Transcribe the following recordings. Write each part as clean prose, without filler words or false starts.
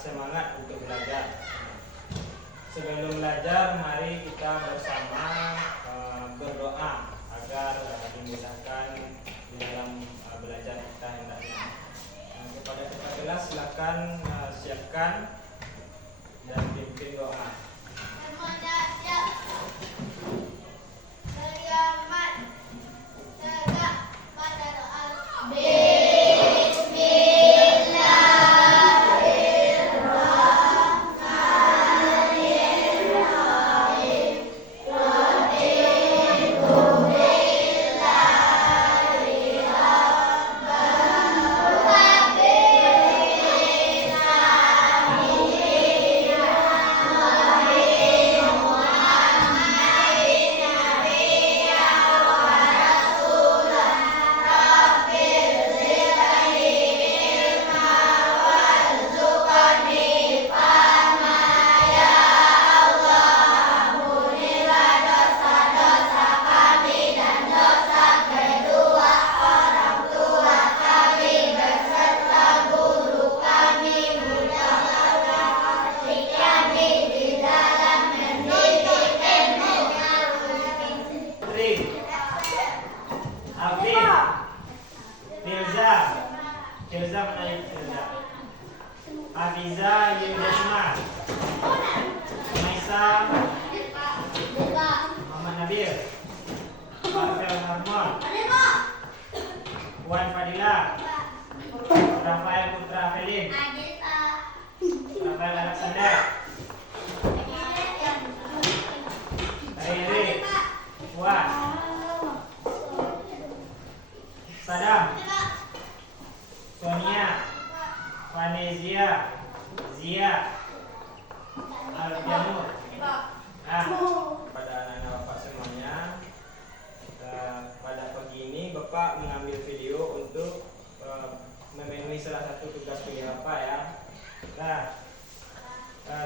semangat untuk belajar. Sebelum belajar, mari kita bersama berdoa agar dimudahkan di dalam belajar kita hendaknya. Kepada kita kelas silakan siapkan dan pimpin doa. Semuanya siap. Beriamat. Tegak pada doa. Firza menarik Firza. Abiza Yudhima. Maisa Muhammad Nabil. Marcel Harmon. Puan Fadila. Rafael Putra Felin. Rafael Alexander. Riri. Puan. Sadam. Sonia, Vanezia, Zia, Alfianur. Pada anak-anak Bapak semuanya, pada pagi ini Bapak mengambil video untuk memenuhi salah satu tugas kuliah Bapak ya. Nah,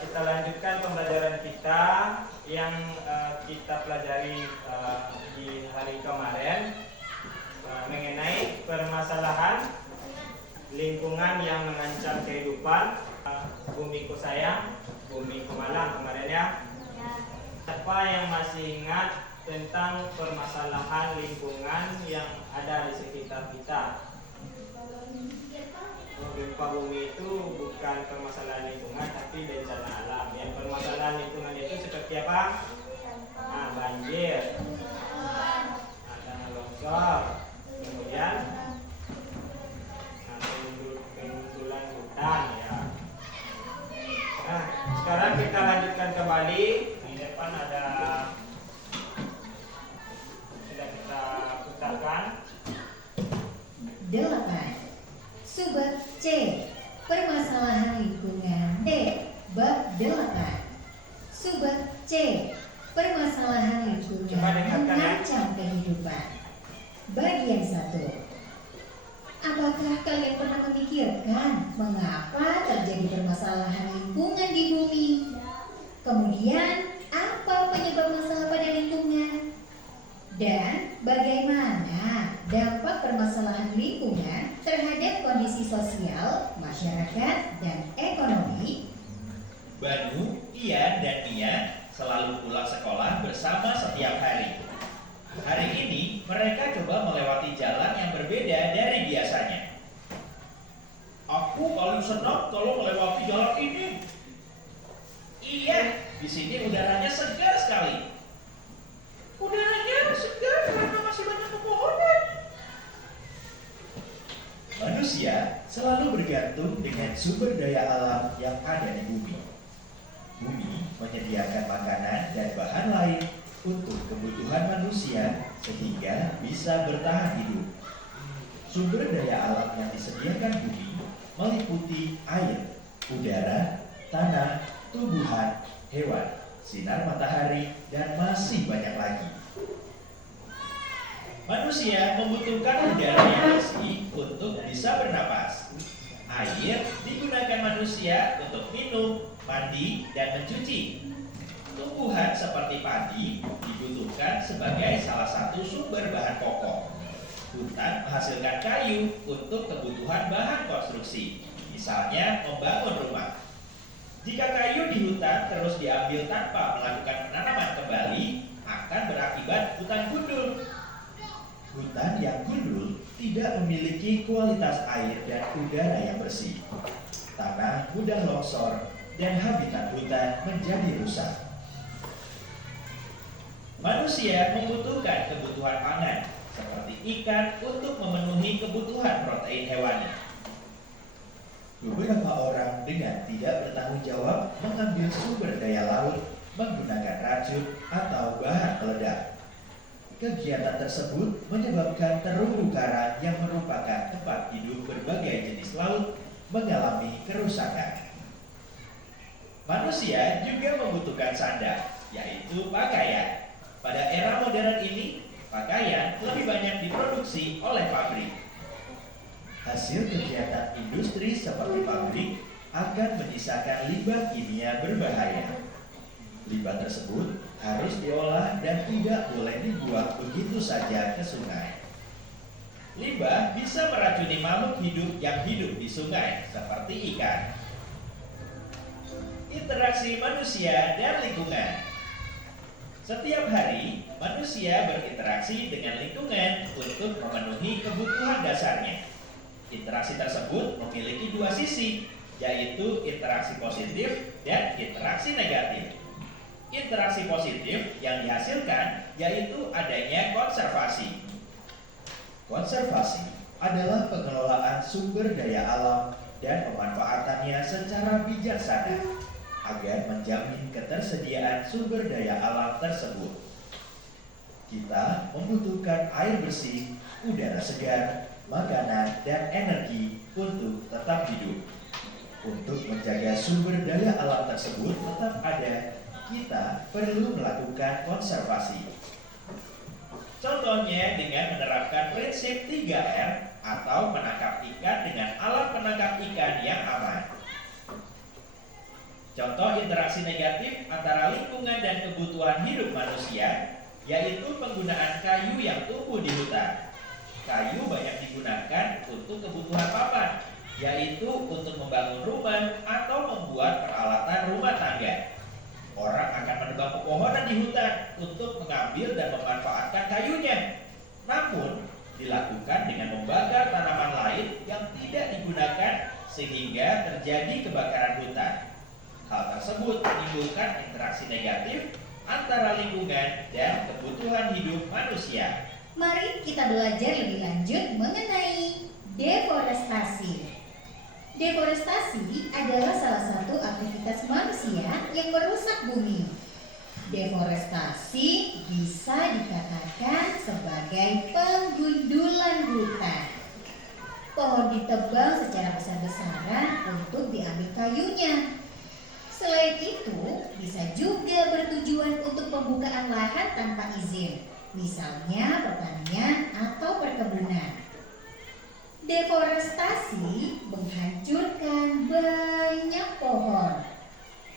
kita lanjutkan pembelajaran kita yang kita pelajari di hari kemarin mengenai permasalahan lingkungan yang mengancam kehidupan. Bumiku sayang, bumiku malang kemarin ya. Siapa yang masih ingat tentang permasalahan lingkungan yang ada di sekitar kita? Gempa bumi itu bukan permasalahan lingkungan tapi bencana alam. Yang permasalahan lingkungan itu seperti apa? Banjir, tanah longsor, kemudian pengundulan hutan ya. Nah, sekarang kita lanjutkan kembali. Di depan ada sudah kita putarkan. 8. Sumber C. Permasalahan lingkungan. D. Bab 8. Sumber C. Permasalahan lingkungan mengancam kehidupan. Bagian 1. Apakah kalian pernah memikirkan mengapa terjadi permasalahan lingkungan di bumi? Kemudian, apa penyebab masalah pada lingkungan? Dan bagaimana dampak permasalahan lingkungan terhadap kondisi sosial, masyarakat, dan ekonomi? Banu, Ian, dan Nia selalu pulang sekolah bersama setiap hari. Hari ini mereka coba melewati jalan yang berbeda dari biasanya. Aku paling senang kalau melewati jalan ini. Iya, di sini udaranya segar sekali. Udaranya segar karena masih banyak pepohonan. Manusia selalu bergantung dengan sumber daya alam yang ada di bumi. Bumi menyediakan makanan dan bahan lain untuk kebutuhan manusia sehingga bisa bertahan hidup. Sumber daya alam yang disediakan bumi meliputi air, udara, tanah, tumbuhan, hewan, sinar matahari, dan masih banyak lagi. Manusia membutuhkan udara yang bersih untuk bisa bernapas. Air digunakan manusia untuk minum, mandi, dan mencuci. Tumbuhan seperti padi dibutuhkan sebagai salah satu sumber bahan pokok. Hutan menghasilkan kayu untuk kebutuhan bahan konstruksi, misalnya membangun rumah. Jika kayu di hutan terus diambil tanpa melakukan penanaman kembali, akan berakibat hutan gundul. Hutan yang gundul tidak memiliki kualitas air dan udara yang bersih. Tanah mudah longsor dan habitat hutan menjadi rusak. Manusia membutuhkan kebutuhan pangan seperti ikan untuk memenuhi kebutuhan protein hewani. Beberapa orang dengan tidak bertanggung jawab mengambil sumber daya laut menggunakan racun atau bahan peledak. Kegiatan tersebut menyebabkan terumbu karang yang merupakan tempat hidup berbagai jenis laut mengalami kerusakan. Manusia juga membutuhkan sandang, yaitu pakaian. Pada era modern ini, pakaian lebih banyak diproduksi oleh pabrik. Hasil kegiatan industri seperti pabrik akan menyisakan limbah kimia berbahaya. Limbah tersebut harus diolah dan tidak boleh dibuang begitu saja ke sungai. Limbah bisa meracuni makhluk hidup yang hidup di sungai, seperti ikan. Interaksi manusia dan lingkungan. Setiap hari, manusia berinteraksi dengan lingkungan untuk memenuhi kebutuhan dasarnya. Interaksi tersebut memiliki dua sisi, yaitu interaksi positif dan interaksi negatif. Interaksi positif yang dihasilkan yaitu adanya konservasi. Konservasi adalah pengelolaan sumber daya alam dan pemanfaatannya secara bijaksana agar menjamin ketersediaan sumber daya alam tersebut. Kita membutuhkan air bersih, udara segar, makanan, dan energi untuk tetap hidup. Untuk menjaga sumber daya alam tersebut tetap ada, kita perlu melakukan konservasi. Contohnya dengan menerapkan prinsip 3R atau menangkap ikan dengan alat penangkap ikan yang aman. Contoh interaksi negatif antara lingkungan dan kebutuhan hidup manusia, yaitu penggunaan kayu yang tumbuh di hutan. Kayu banyak digunakan untuk kebutuhan papan, yaitu untuk membangun rumah atau membuat peralatan rumah tangga. Orang akan menebang pepohonan di hutan untuk mengambil dan memanfaatkan kayunya. Namun, dilakukan dengan membakar tanaman lain yang tidak digunakan sehingga terjadi kebakaran hutan. Hal tersebut menimbulkan interaksi negatif antara lingkungan dan kebutuhan hidup manusia. Mari kita belajar lebih lanjut mengenai deforestasi. Deforestasi adalah salah satu aktivitas manusia yang merusak bumi. Deforestasi bisa dikatakan sebagai penggundulan hutan. Pohon ditebang secara besar-besaran untuk diambil kayunya. Selain itu, bisa juga bertujuan untuk pembukaan lahan tanpa izin, misalnya pertanian atau perkebunan. Deforestasi menghancurkan banyak pohon,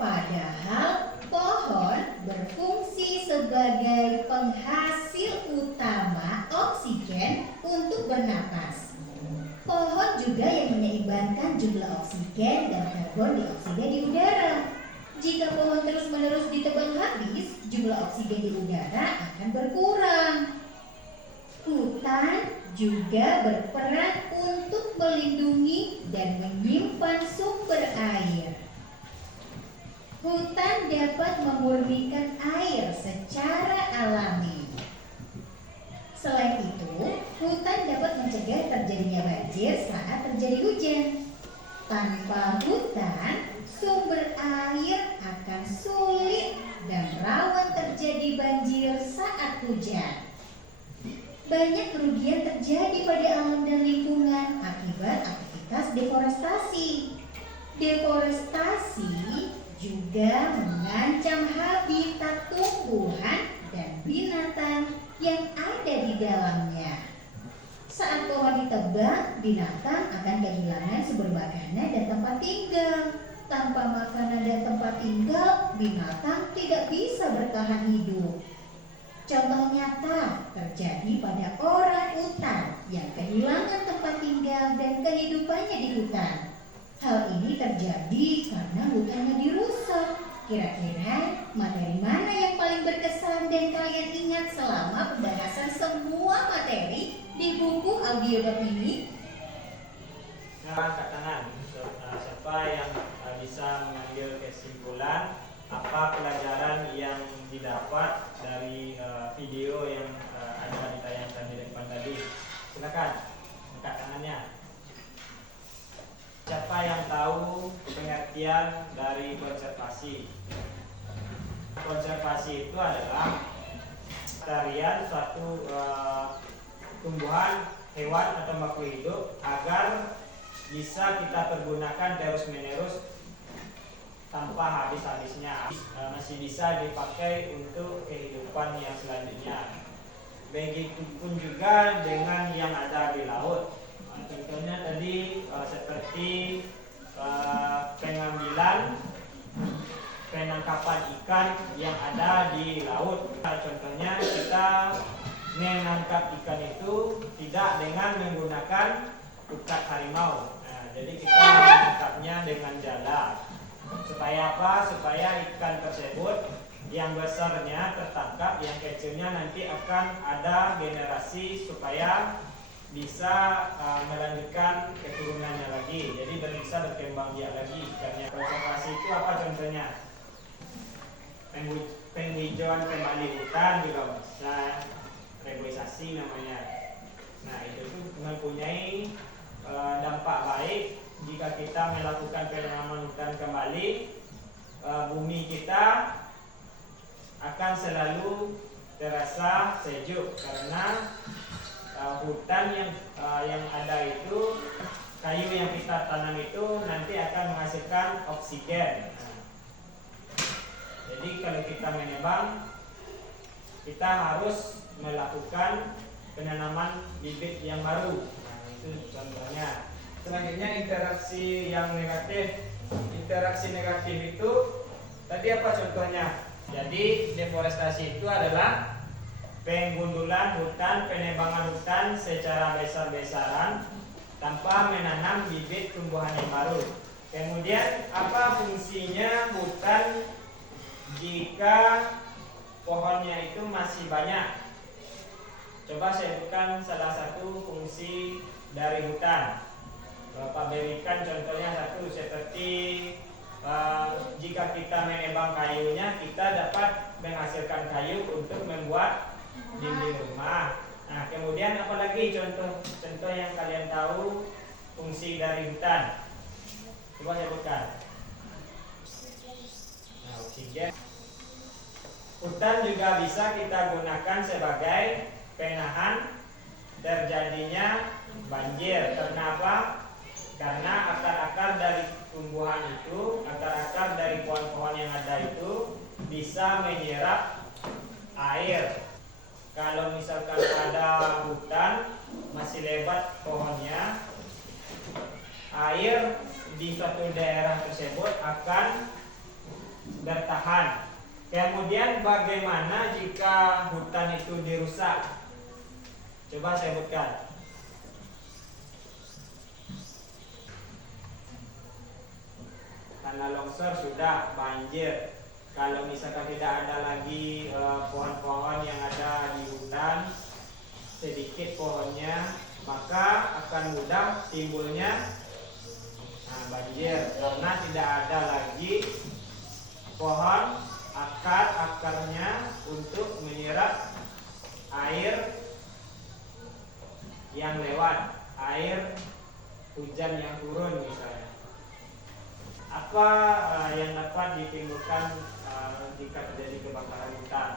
padahal pohon berfungsi sebagai penghasil utama oksigen untuk bernapas. Pohon juga yang menyeimbangkan jumlah oksigen dan karbon dioksida di udara. Jika pohon terus-menerus ditebang habis, jumlah oksigen di udara akan berkurang. Hutan juga berperan untuk melindungi dan menyimpan sumber air. Hutan dapat memurnikan air secara alami. Selain itu, hutan dapat mencegah terjadinya banjir saat terjadi hujan. Tanpa hutan, sumber air akan sulit dan rawan terjadi banjir saat hujan. Banyak kerugian terjadi pada alam dan lingkungan akibat aktivitas deforestasi. Deforestasi juga mengancam habitat tumbuhan dan binatang yang ada di dalamnya. Saat pohon ditebang, binatang akan kehilangan sumber makanan dan tempat tinggal. Tanpa makanan dan tempat tinggal, binatang tidak bisa bertahan hidup. Contoh nyata terjadi pada orang utan yang kehilangan tempat tinggal dan kehidupannya di hutan. Hal ini terjadi karena hutannya dirusak. Kira-kira materi mana yang paling berkesan dan kalian ingat selama pembahasan semua materi di buku audio ini? Nah, angkat tangan. Siapa yang bisa mengambil kesimpulan apa pelajaran yang didapat dari video yang ada ditayangkan di depan tadi? Silakan angkat tangannya. Siapa yang tahu pengertian dari konservasi? Konservasi itu adalah pelestarian suatu tumbuhan, hewan atau makhluk hidup agar bisa kita pergunakan terus-menerus tanpa habis-habisnya, masih bisa dipakai untuk kehidupan yang selanjutnya. Begitupun juga dengan yang ada di laut. Contohnya tadi seperti pengambilan, penangkapan ikan yang ada di laut. Contohnya kita menangkap ikan itu tidak dengan menggunakan ukat harimau. Jadi kita menangkapnya dengan jala. Supaya apa? Supaya ikan tersebut yang besarnya tertangkap, yang kecilnya nanti akan ada generasi supaya bisa melanjutkan keturunannya lagi. Jadi bisa berkembang biak lagi ikannya. Konservasi itu apa contohnya? Penghijauan kembali hutan juga bisa, reboisasi namanya. Nah itu tuh mempunyai dampak baik jika kita melakukan penanaman hutan kembali. Bumi kita akan selalu terasa sejuk karena hutan yang ada itu, kayu yang kita tanam itu nanti akan menghasilkan oksigen. Jadi kalau kita menebang, kita harus melakukan penanaman bibit yang baru. Itu contohnya. Selanjutnya interaksi yang negatif. Interaksi negatif itu tadi apa contohnya? Jadi deforestasi itu adalah penggundulan hutan, penebangan hutan secara besar-besaran tanpa menanam bibit tumbuhan yang baru. Kemudian apa fungsinya hutan jika pohonnya itu masih banyak? Coba sebutkan salah satu fungsi dari hutan. Bapak berikan contohnya satu, seperti jika kita menebang kayunya, kita dapat menghasilkan kayu untuk membuat dinding rumah. Nah, kemudian apalagi contoh yang kalian tahu fungsi dari hutan? Coba sebutkan. Nah, oksigen. Hutan juga bisa kita gunakan sebagai penahan terjadinya banjir. Kenapa? Karena akar-akar dari tumbuhan itu, akar-akar dari pohon-pohon yang ada itu bisa menyerap air. Kalau misalkan ada hutan masih lebat pohonnya, air di suatu daerah tersebut akan bertahan. Kemudian bagaimana jika hutan itu dirusak? Coba sebutkan. Karena longsor sudah banjir. Kalau misalkan tidak ada lagi pohon-pohon yang ada di hutan, sedikit pohonnya, maka akan mudah timbulnya banjir karena tidak ada lagi pohon akarnya untuk menyerap air yang lewat, air hujan yang turun misalnya. Apa yang dapat ditimbulkan jika terjadi kebakaran hutan?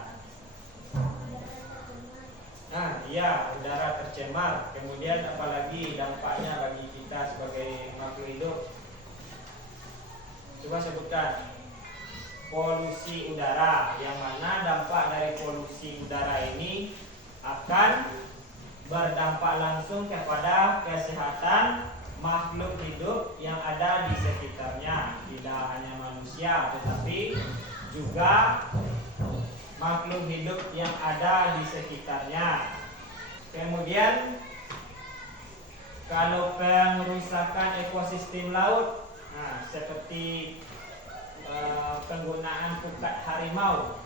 Nah, iya, udara tercemar. Kemudian apalagi dampaknya bagi kita sebagai makhluk hidup? Coba sebutkan. Polusi udara, yang mana dampak dari polusi udara ini akan berdampak langsung kepada kesehatan makhluk hidup yang ada di sekitarnya. Tidak hanya manusia, tetapi juga makhluk hidup yang ada di sekitarnya. Kemudian kalau pengerusakan ekosistem laut, Nah, seperti penggunaan pukat harimau.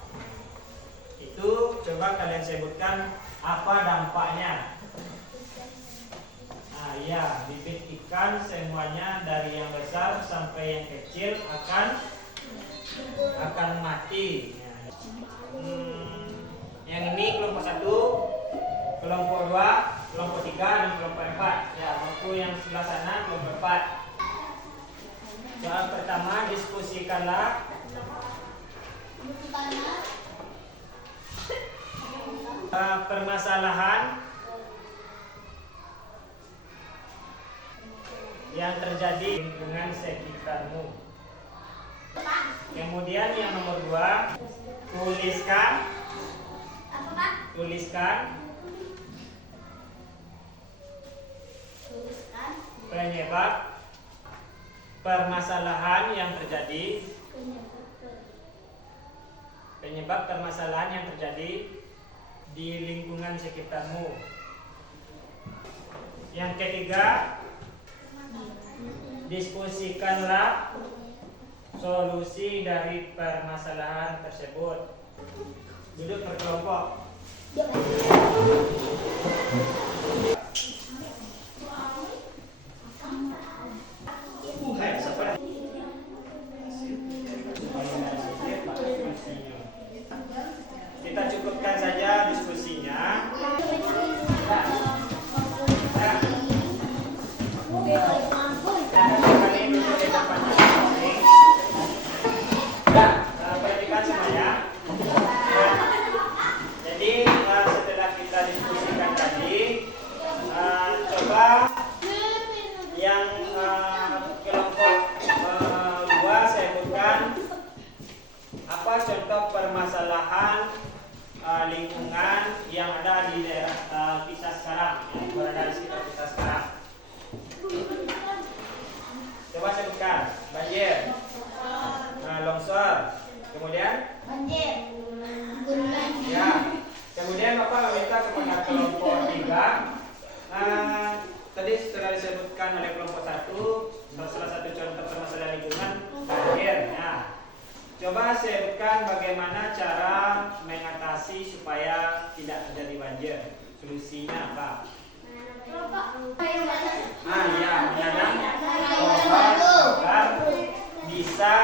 Itu coba kalian sebutkan apa dampaknya. Nah, ya, bibit ikan semuanya dari yang besar sampai yang kecil akan mati. Yang ini kelompok 1, kelompok 2, kelompok 3, dan kelompok 4. Ya, waktu yang sebelah sana kelompok 4. Soal pertama, diskusikanlah permasalahan yang terjadi di lingkungan sekitarmu. Kemudian yang nomor 2, tuliskan penyebab permasalahan yang terjadi di lingkungan sekitarmu. Yang ketiga, diskusikanlah solusi dari permasalahan tersebut. Duduk berkelompok. Kita cukupkan saja diskusinya. Perhatikan semuanya. Jadi setelah kita diskusikan tadi, coba yang kelompok 2 sebutkan apa contoh permasalahan lingkungan yang ada di daerah kita sekarang, yang berada di sekitar kita sekarang. Coba sebutkan. Banjir, longsor, kemudian ya. Kemudian Bapak meminta kepada kelompok 3. Tadi sudah disebutkan oleh kelompok 1 salah satu contoh permasalahan lingkungan banjir. Nah, coba sebutkan bagaimana cara mengatasi supaya tidak terjadi banjir. Solusinya apa? Ya, menanam pohon agar bisa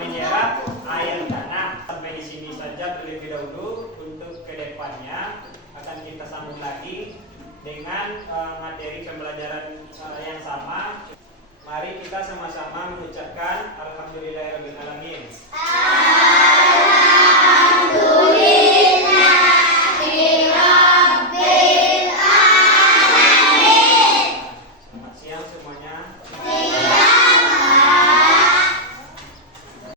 menyerap air tanah. Sampai di sini saja terlebih dahulu. Untuk kedepannya akan kita sambung lagi dengan materi pembelajaran yang sama,